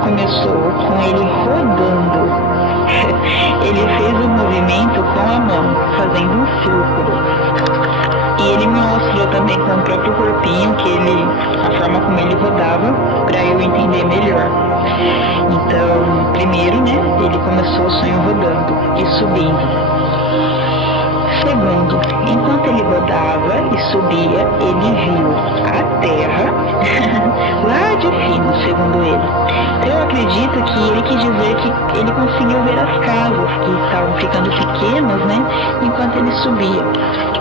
começou com ele rodando. Ele fez o movimento com a mão, fazendo um círculo. E ele me mostrou também com o próprio corpinho, a forma como ele rodava, para eu entender melhor. Então, primeiro, ele começou o sonho rodando e subindo. Segundo, enquanto ele rodava e subia, ele viu a terra lá de cima, segundo ele. Então eu acredito que ele quis dizer que ele conseguiu ver as casas que estavam ficando pequenas, enquanto ele subia.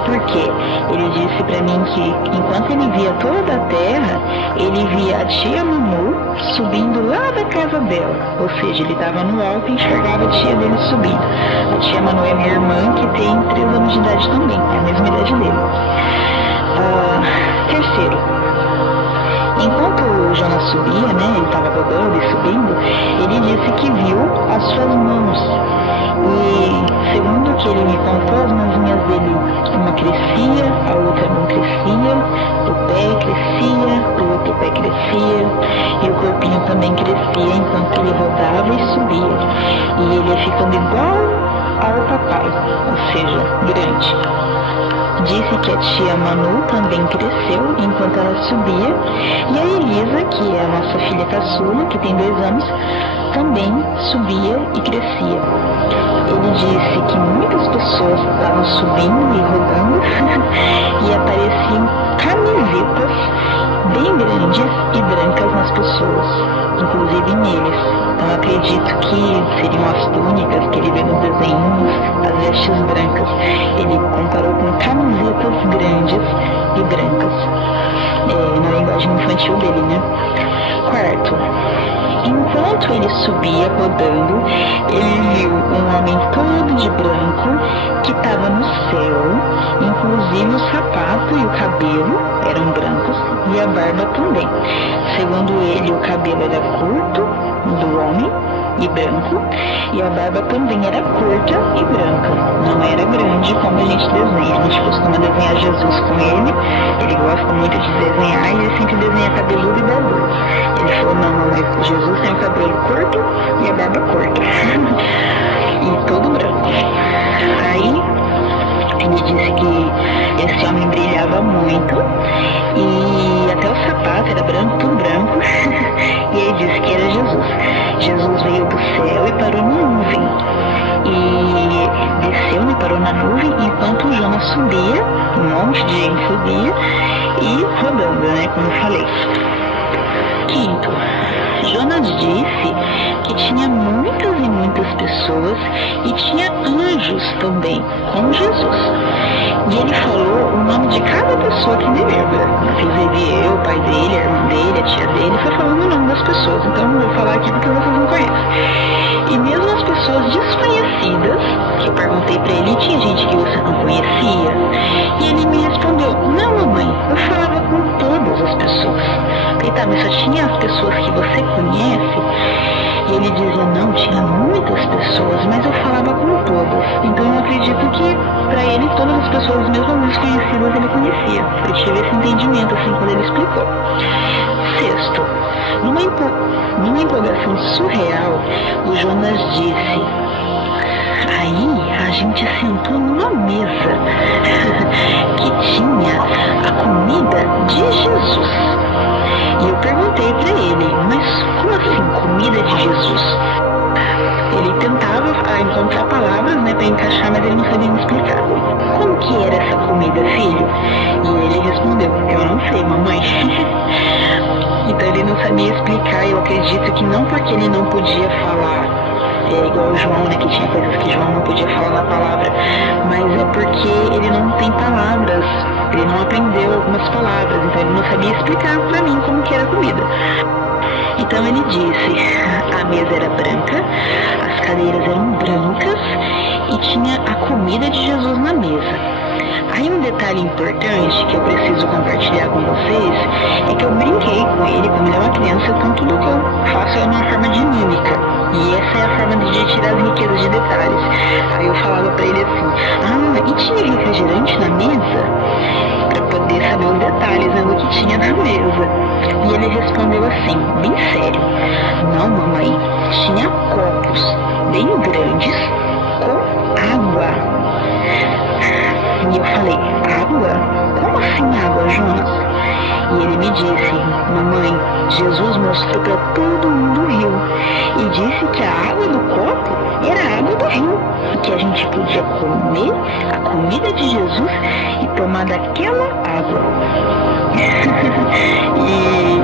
Por quê? Ele disse para mim que enquanto ele via toda a terra, ele via a tia Manu subindo lá da casa dela. Ou seja, ele estava no alto e enxergava a tia dele subindo. A tia Manu é minha irmã, que tem 3 anos de idade também, é a mesma idade dele. Terceiro, enquanto o Jonas subia, ele estava rodando e subindo, ele disse que viu as suas mãos. E segundo o que ele me contou, as mãozinhas dele, uma crescia, a outra não crescia, o pé crescia, o outro pé crescia, e o corpinho também crescia enquanto ele rodava e subia. E ele ia ficando igual ao papai, ou seja, grande. Disse que a tia Manu também cresceu enquanto ela subia, e a Elisa, que é a nossa filha caçula, que tem 2 anos, também subia e crescia. Ele disse que muitas pessoas estavam subindo e rodando e apareciam camisetas bem grandes e brancas nas pessoas, inclusive neles. Então acredito que seriam as túnicas que ele vê nos desenhos, as vestes brancas. Ele comparou com camisetas grandes e brancas, na linguagem infantil dele, Quarto, enquanto ele subia rodando, ele viu um homem todo de branco que estava no céu, inclusive o sapato e o cabelo eram brancos e a barba também. Segundo ele, o cabelo era curto do homem e branco, e a barba também era curta e branca, não era grande como a gente desenha. A gente costuma desenhar Jesus com ele gosta muito de desenhar e ele sempre desenha cabeludo e barbudo. Ele falou, não, Jesus tem o cabelo curto e a barba curta e todo branco. Aí ele disse que esse homem brilhava muito e até o sapato era branco, tudo branco. E ele disse que era Jesus. Jesus veio do céu e parou na nuvem. E desceu e parou na nuvem enquanto o Jonas subia, um monte de gente subia e rodando, como eu falei. Quinto, Jonas disse que tinha muitas e muitas pessoas e tinha anjos também, com Jesus. E ele falou o nome de cada pessoa que ele lembra. Inclusive eu, o pai dele, a irmã dele, a tia dele, foi falando o nome das pessoas. Então eu vou falar aqui porque vocês não conhecem. E mesmo as pessoas desconhecidas, que eu perguntei pra ele, tinha gente que você não conhecia? E ele me respondeu, não, mamãe, eu falava com todas as pessoas. Falei, tá, mas só tinha as pessoas que você conhece? E ele dizia, não, tinha muitas pessoas, mas eu falava com todas. Então eu acredito que para ele todas as pessoas, mesmo as desconhecidas, ele conhecia. Eu tive esse entendimento assim quando ele explicou. Sexto, numa empolgação surreal, o Jonas disse, aí a gente sentou numa mesa que tinha a comida de Jesus. E eu perguntei para ele, mas como assim comida de Jesus? Ele tentava encontrar palavras, para encaixar, mas ele não sabia me explicar. Como que era essa comida, filho? E ele respondeu, eu não sei, mamãe. Então ele não sabia explicar, eu acredito que não porque ele não podia falar, igual o João, que tinha coisas que João não podia falar na palavra, mas é porque ele não tem palavras, ele não aprendeu algumas palavras, então ele não sabia explicar para mim como que era a comida. Então ele disse, a mesa era branca, as cadeiras eram brancas e tinha a comida de Jesus na mesa. Aí um detalhe importante que eu preciso compartilhar com vocês é que eu brinquei com ele quando ele é uma criança, então tudo que eu faço é uma forma de mímica. E essa é a forma de tirar as riquezas de detalhes. Aí eu falava pra ele assim, e tinha refrigerante na mesa? Pra poder saber os detalhes do que tinha na mesa. E ele respondeu assim, bem sério, não, mamãe, mãe, tinha copos bem grandes com água. E eu falei, água? Como assim água, Jonas? E ele me disse, mamãe, Jesus mostrou para todo mundo o rio e disse que a água do copo era a água do rio e que a gente podia comer a comida de Jesus e tomar daquela água. E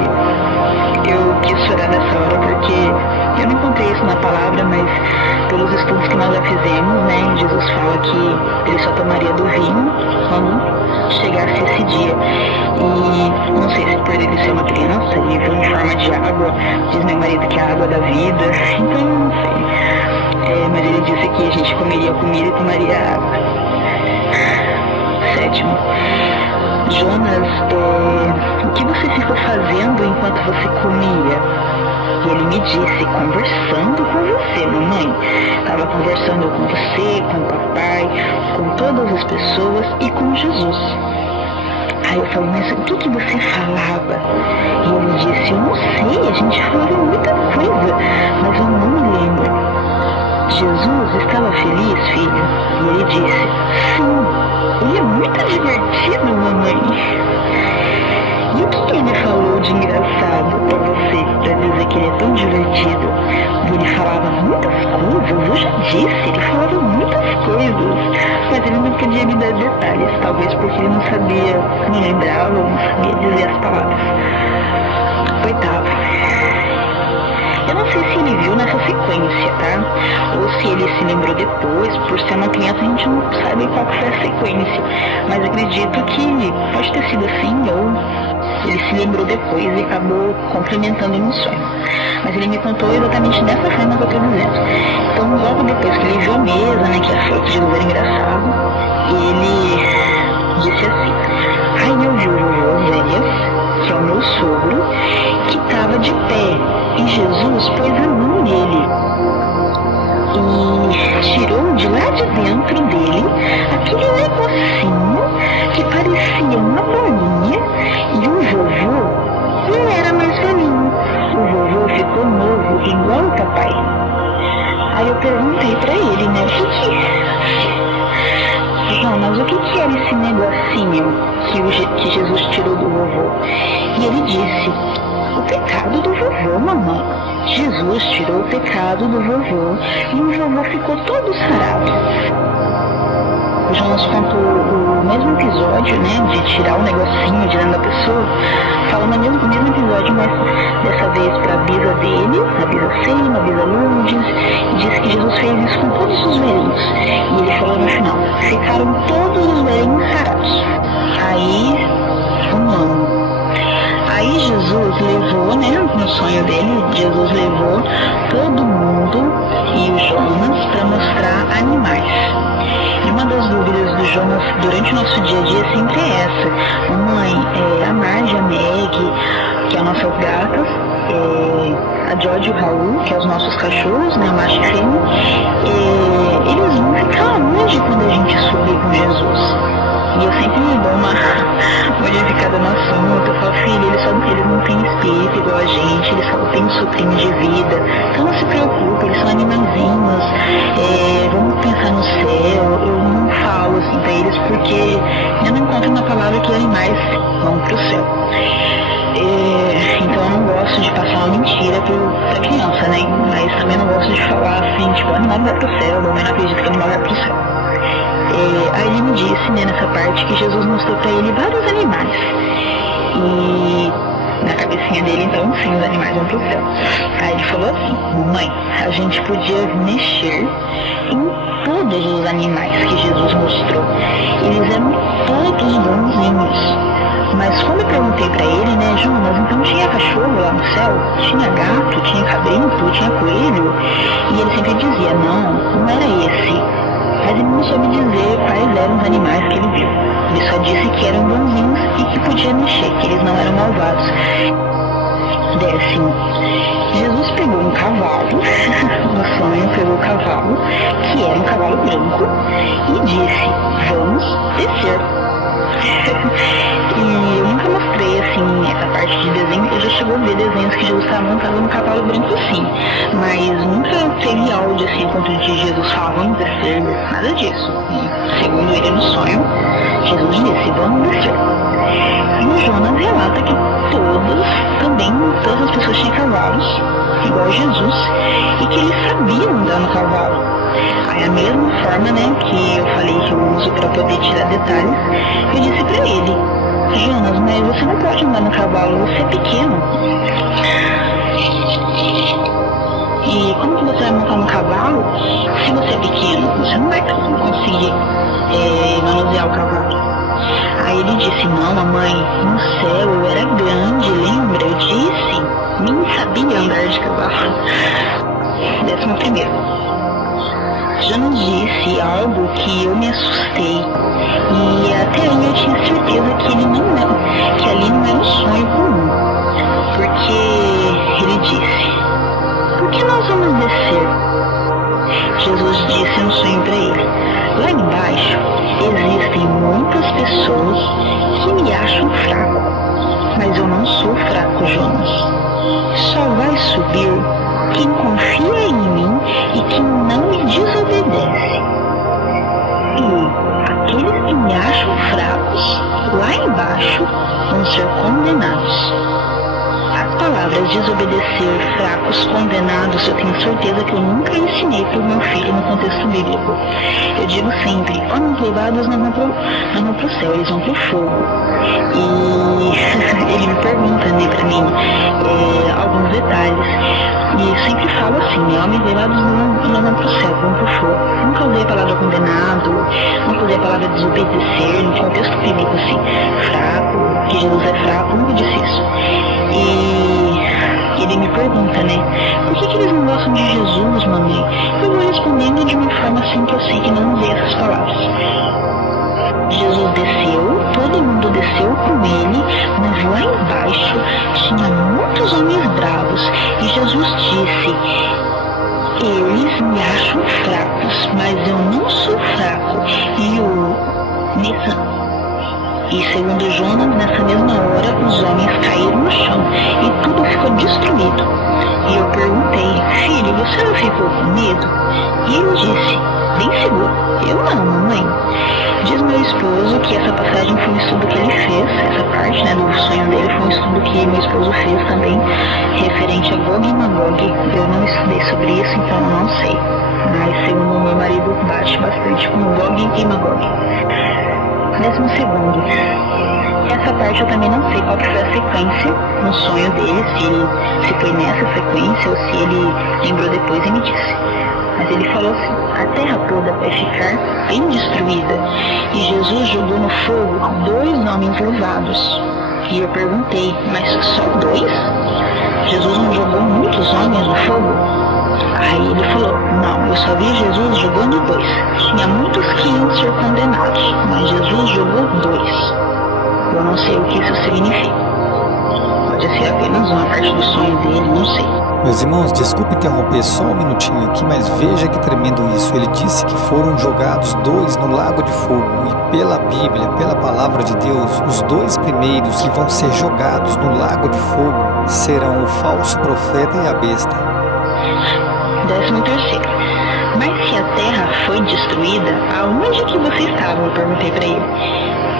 eu quis chorar nessa hora porque eu não encontrei isso na palavra, mas pelos estudos que nós já fizemos, né, Jesus fala que ele só tomaria do vinho quando chegasse esse dia. E não sei se por ele ser uma criança, ele veio em forma de água, diz meu marido que é a água da vida, então eu não sei. Mas ele disse que a gente comeria comida e tomaria água. Sétimo, Jonas, o que você ficou fazendo enquanto você comia? E ele me disse, conversando com você, mamãe. Estava conversando com você, com o papai, com todas as pessoas e com Jesus. Aí eu falei, mas o que você falava? E ele disse, eu não sei, a gente falava muita coisa, mas eu não lembro. Jesus estava feliz, filho? E ele disse, sim, ele é muito divertido, mamãe. E o que ele me falou de engraçado pra você, pra dizer que ele é tão divertido? E ele falava muitas coisas, eu já disse, ele falava muitas coisas, mas ele não podia me dar detalhes, talvez porque ele não sabia, não lembrava, ou não sabia dizer as palavras. Oitavo. Eu não sei se ele viu nessa sequência, tá? Ou se ele se lembrou depois, por ser uma criança a gente não sabe qual foi a sequência, mas acredito que pode ter sido assim, ou ele se lembrou depois e acabou complementando no sonho. Mas ele me contou exatamente dessa forma que eu estou dizendo. Então, logo depois que ele viu a mesa, né, que a foto de Jesus era engraçado, ele disse assim, ai, eu vi o Oséias, que é o meu sogro, que estava de pé, e Jesus pôs a mão nele e tirou de lá de dentro dele aquele negocinho que parecia uma bolinha, e o vovô não era mais velhinho, o vovô ficou novo, igual o papai. Aí eu perguntei pra ele, né, mas o que era esse negocinho que Jesus tirou do vovô? E ele disse, o pecado do vovô, mamãe. Jesus tirou o pecado do vovô e o vovô ficou todo sarado. O Jonas contou o mesmo episódio, né, de tirar o negocinho de dentro da pessoa, falando o mesmo episódio, mas dessa vez para a bisa dele, a bisa Sena, a bisa Lourdes, e disse que Jesus fez isso com todos os velhinhos. E ele falou no final, ficaram todos os velhinhos sarados. Aí, um ano. Aí Jesus levou, né, no sonho dele, Jesus levou todo mundo e o Jonas para mostrar animais. E uma das dúvidas do Jonas durante o nosso dia a dia sempre é essa. Mamãe, a Marge, a Meg, que é as nossas gatas, a George e o Raul, que é os nossos cachorros, né, macho e fêmea, eles vão ficar onde quando a gente subir com Jesus? E eu sempre dou uma modificada no assunto, eu falo, filho, eles não têm espírito igual a gente, eles só têm um soprinho de vida, então não se preocupe, eles são animaizinhos, vamos pensar no céu. Eu não falo assim pra eles porque eu não encontro na palavra que animais vão pro céu. Então eu não gosto de passar uma mentira pra criança, né? Mas também não gosto de falar assim, tipo, animal não vai pro céu, mamãe não acredita que animal vai pro céu. Aí ele me disse, né, nessa parte, que Jesus mostrou pra ele vários animais. E na cabecinha dele, então, sim, os animais vão pro céu. Aí ele falou assim, mamãe, a gente podia mexer em todos os animais que Jesus mostrou. Eles eram todos bonzinhos. Mas quando eu perguntei pra ele, né, Jonas, então tinha cachorro lá no céu? Tinha gato, tinha cabrito, tinha coelho? E ele sempre dizia, não era esse. Mas ele não soube dizer quais eram os animais que ele viu. Ele só disse que eram bonzinhos e que podia mexer, que eles não eram malvados. 10º. Jesus pegou um cavalo, no sonho pegou o cavalo, que era um cavalo branco, e disse, vamos descer. E eu nunca mostrei assim, essa parte de desenho, eu já chegou a ver desenhos que Jesus estava montado no cavalo branco sim, mas nunca teve áudio assim, enquanto de Jesus falava, vamos descer, nada disso. E, segundo ele no sonho, Jesus disse, vamos descer. E o Jonas relata que todas as pessoas tinham cavalos, igual Jesus, e que eles sabiam andar no cavalo. Aí a mesma forma, né, que eu falei que eu uso para poder tirar detalhes, eu disse para ele, Jonas, mas você não pode andar no cavalo, você é pequeno. E como que você vai montar no cavalo se você é pequeno? Você não vai conseguir manusear o cavalo. Aí ele disse, não, mamãe, no céu eu era grande, lembra? Eu disse, nem sabia andar de cavalo. 11º. Jonas disse algo que eu me assustei. E até aí eu tinha certeza que ali não era um sonho comum. Porque ele disse, por que nós vamos descer? Jesus disse um sonho para ele, lá embaixo existem muitas pessoas que me acham fraco, mas eu não sou fraco, Jonas. Só vai subir quem confia em mim e quem não me desobedece. E aqueles que me acham fracos, lá embaixo, vão ser condenados. As palavras desobedecer, fracos, condenados, eu tenho certeza que eu nunca ensinei para o meu filho no contexto bíblico. Eu digo sempre, homens levados não vão para o céu, eles vão para o fogo. E ele me pergunta, né, para mim, alguns detalhes. E eu sempre falo assim, homens levados não vão para o céu, vão para o fogo. Nunca usei a palavra condenado, nunca usei a palavra desobedecer, no contexto bíblico assim, fraco, que Jesus é fraco, nunca disse isso. E ele me pergunta, né, por que eles não gostam de Jesus, mamãe? Eu vou respondendo de uma forma assim que eu sei que não usei essas palavras. Jesus desceu, todo mundo desceu com ele, mas lá embaixo tinha muitos homens bravos. E Jesus disse, eles me acham fracos, mas eu não sou fraco. E segundo Jonas, nessa mesma hora, os homens caíram no chão e tudo ficou destruído. E eu perguntei, filho, você não ficou com medo? E ele disse, bem seguro, eu não, mamãe. Diz meu esposo que essa passagem foi um estudo que ele fez, essa parte, né, do sonho dele foi um estudo que meu esposo fez também, referente a Gog e Magog. Eu não estudei sobre isso, então eu não sei. Mas segundo meu marido, bate bastante com Gog e Magog. 12º. Essa parte eu também não sei qual que foi a sequência no sonho dele, se foi nessa sequência ou se ele lembrou depois e me disse. Mas ele falou assim, a terra toda vai ficar bem destruída. E Jesus jogou no fogo 2 homens levados. E eu perguntei, mas só 2? Jesus não jogou muitos homens no fogo? Aí ele falou, não, eu só vi Jesus jogando 2. Tinha muitos que iam ser condenados, mas Jesus jogou 2. Eu não sei o que isso significa. Pode ser apenas uma parte do sonho dele, não sei. Meus irmãos, desculpe interromper só um minutinho aqui, mas veja que tremendo isso. Ele disse que foram jogados 2 no lago de fogo. E pela Bíblia, pela palavra de Deus, os 2 primeiros que vão ser jogados no lago de fogo serão o falso profeta e a besta. 13º. Mas se a terra foi destruída, aonde que você estava? Eu perguntei para ele.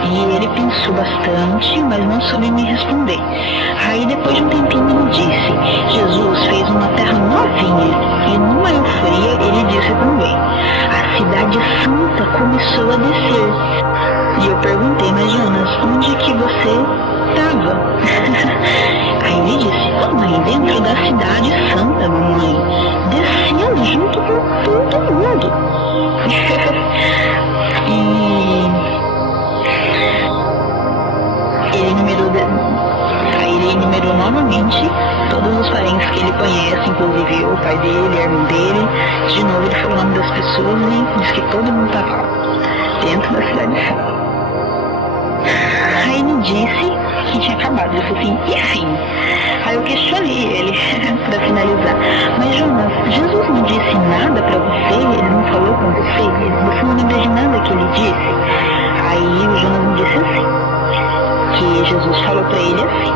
E ele pensou bastante, mas não soube me responder. Aí depois de um tempinho ele disse, Jesus fez uma terra novinha. E numa euforia ele disse também, a cidade santa começou a descer. E eu perguntei, mas Jonas, onde que você estava? Aí ele disse, mamãe, dentro da cidade santa, mamãe, descendo junto com todo mundo. Ele enumerou novamente todos os parentes que ele conhece, inclusive o pai dele, a irmã dele. De novo ele falou o nome das pessoas e disse que todo mundo estava lá, dentro da cidade santa. Aí ele disse que tinha acabado, ele falou assim, e fim? Aí eu questionei ele para finalizar, mas Jonas, Jesus não disse nada para você? Ele não falou com você? Você não lembra de nada que ele disse? Aí o Jonas me disse assim, que Jesus Jesus falou para ele assim: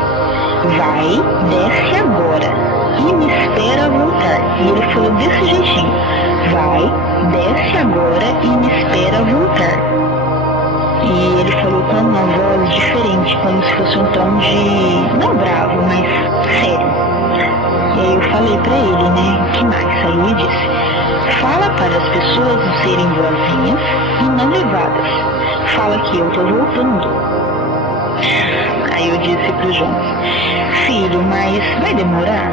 vai, desce agora e me espera voltar. E ele falou desse jeitinho: vai, desce agora e me espera voltar. E ele falou com uma voz diferente, como se fosse um tom de, não bravo, mas sério. E aí eu falei pra ele, né, que mais? Aí ele disse: fala para as pessoas não serem boazinhas e não levadas. Fala que eu tô voltando. Aí eu disse pro Jonas: filho, mas vai demorar?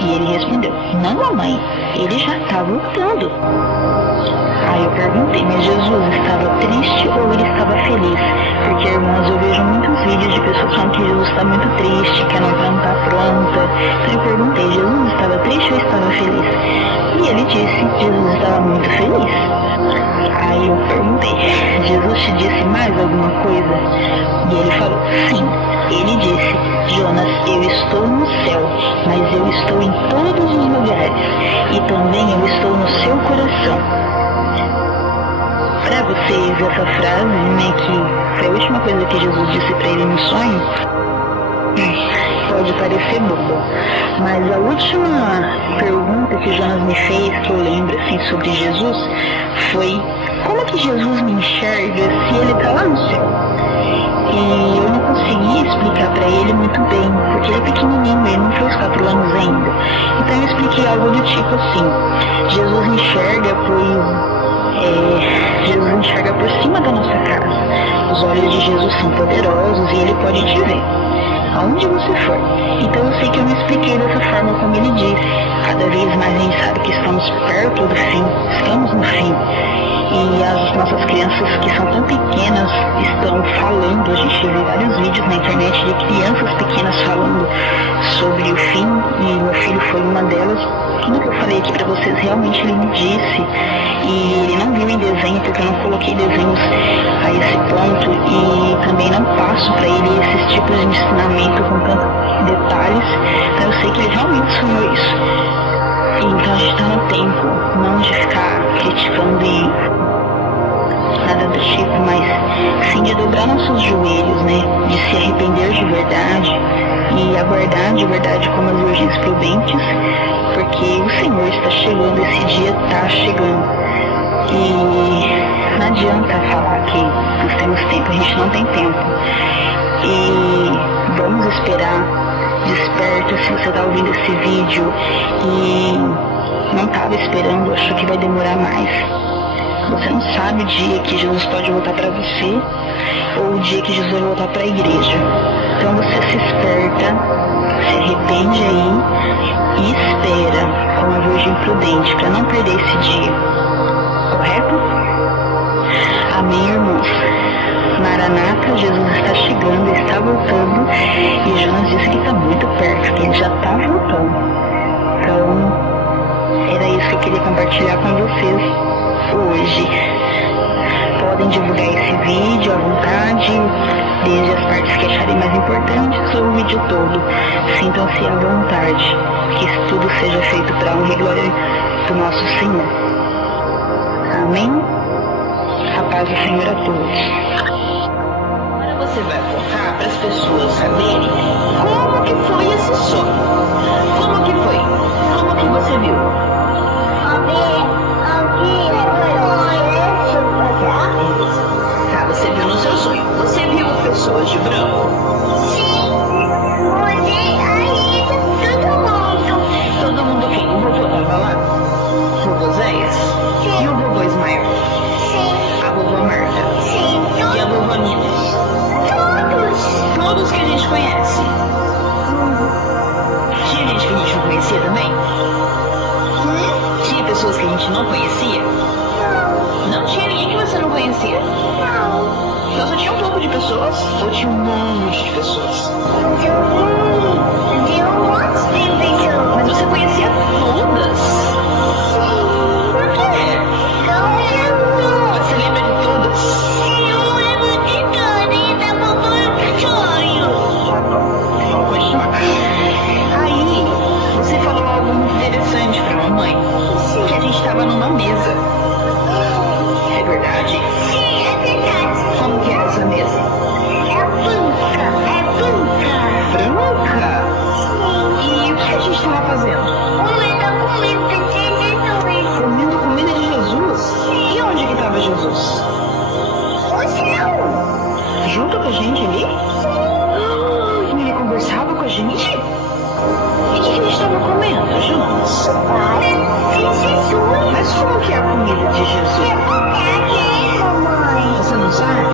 E ele respondeu: não, mamãe, ele já tá voltando. Aí eu perguntei: mas Jesus estava triste ou ele estava feliz? Porque, irmãos, eu vejo muitos vídeos de pessoas falando que Jesus está muito triste, que a noiva não está pronta. Então eu perguntei: Jesus estava triste ou estava feliz? E ele disse: Jesus estava muito feliz. Aí eu perguntei: Jesus te disse mais alguma coisa? E ele falou: sim. Ele disse: Jonas, eu estou no céu, mas eu estou em todos os lugares, e também eu estou no seu coração. Para vocês, essa frase, né, que foi a última coisa que Jesus disse para ele no sonho, pode parecer boba, mas a última pergunta que Jonas me fez, que eu lembro assim sobre Jesus, foi: como que Jesus me enxerga se ele está lá no céu? E eu não consegui explicar para ele muito bem, porque ele é pequenininho, ele não fez 4 anos ainda. Então eu expliquei algo do tipo assim: Jesus enxerga por cima da nossa casa. Os olhos de Jesus são poderosos e ele pode te ver aonde você for. Então eu sei que eu não expliquei dessa forma como ele disse. Cada vez mais a gente sabe que estamos perto do fim, estamos no fim. E as nossas crianças que são tão pequenas estão falando. A gente vê vários vídeos na internet de crianças pequenas falando sobre o fim, e meu filho foi uma delas. Tudo que eu falei aqui pra vocês realmente ele me disse, e ele não viu em desenho porque eu não coloquei desenhos a esse ponto, e também não passo pra ele esses tipos de ensinamento com tantos detalhes. Então eu sei que ele realmente sonhou isso. Então a gente tá no tempo não de ficar criticando e nada do tipo, mas sim de dobrar nossos joelhos, né, de se arrepender de verdade e aguardar de verdade como as virgens prudentes, porque o Senhor está chegando, esse dia está chegando. E não adianta falar que nós temos tempo, a gente não tem tempo. E vamos esperar. Desperta se você está ouvindo esse vídeo e não estava esperando, achou que vai demorar mais. Você não sabe o dia que Jesus pode voltar para você ou o dia que Jesus vai voltar para a igreja. Então você se esperta, se arrepende aí e espera como a virgem prudente para não perder esse dia. Correto? Amém, irmãos? Maranata, Jesus está chegando, está voltando, e Jonas disse que está muito perto, que ele já está voltando. Então, era isso que eu queria compartilhar com vocês hoje. Podem divulgar esse vídeo à vontade, desde as partes que acharem mais importantes ou o vídeo todo. Sintam-se à vontade, que isso tudo seja feito para a honra e glória do nosso Senhor. Amém? A paz do Senhor a todos. Você vai contar para as pessoas saberem como que foi esse sonho. Como que foi? Como que você viu? Tá, você viu no seu sonho. Você viu pessoas de branco? Sim. Todo mundo quem? O vovô tava lá? O vovô Zéias? Sim. E o vovô Ismael? Sim. A vovó Marta? Sim. E a vovó Nina? Todos que a gente conhece. Tinha gente que a gente não conhecia também? Tinha pessoas que a gente não conhecia? Não tinha ninguém que você não conhecia? Então só tinha um pouco de pessoas? Ou tinha um monte de pessoas? Mas você conhecia todas? Por quê? Você lembra de todas? Vamos continuar. Aí, você falou algo muito interessante pra mamãe. Que a gente estava numa mesa. É verdade? Sim, é verdade. Como que era essa mesa? É branca. estava Jesus? O céu! Junto com a gente ali?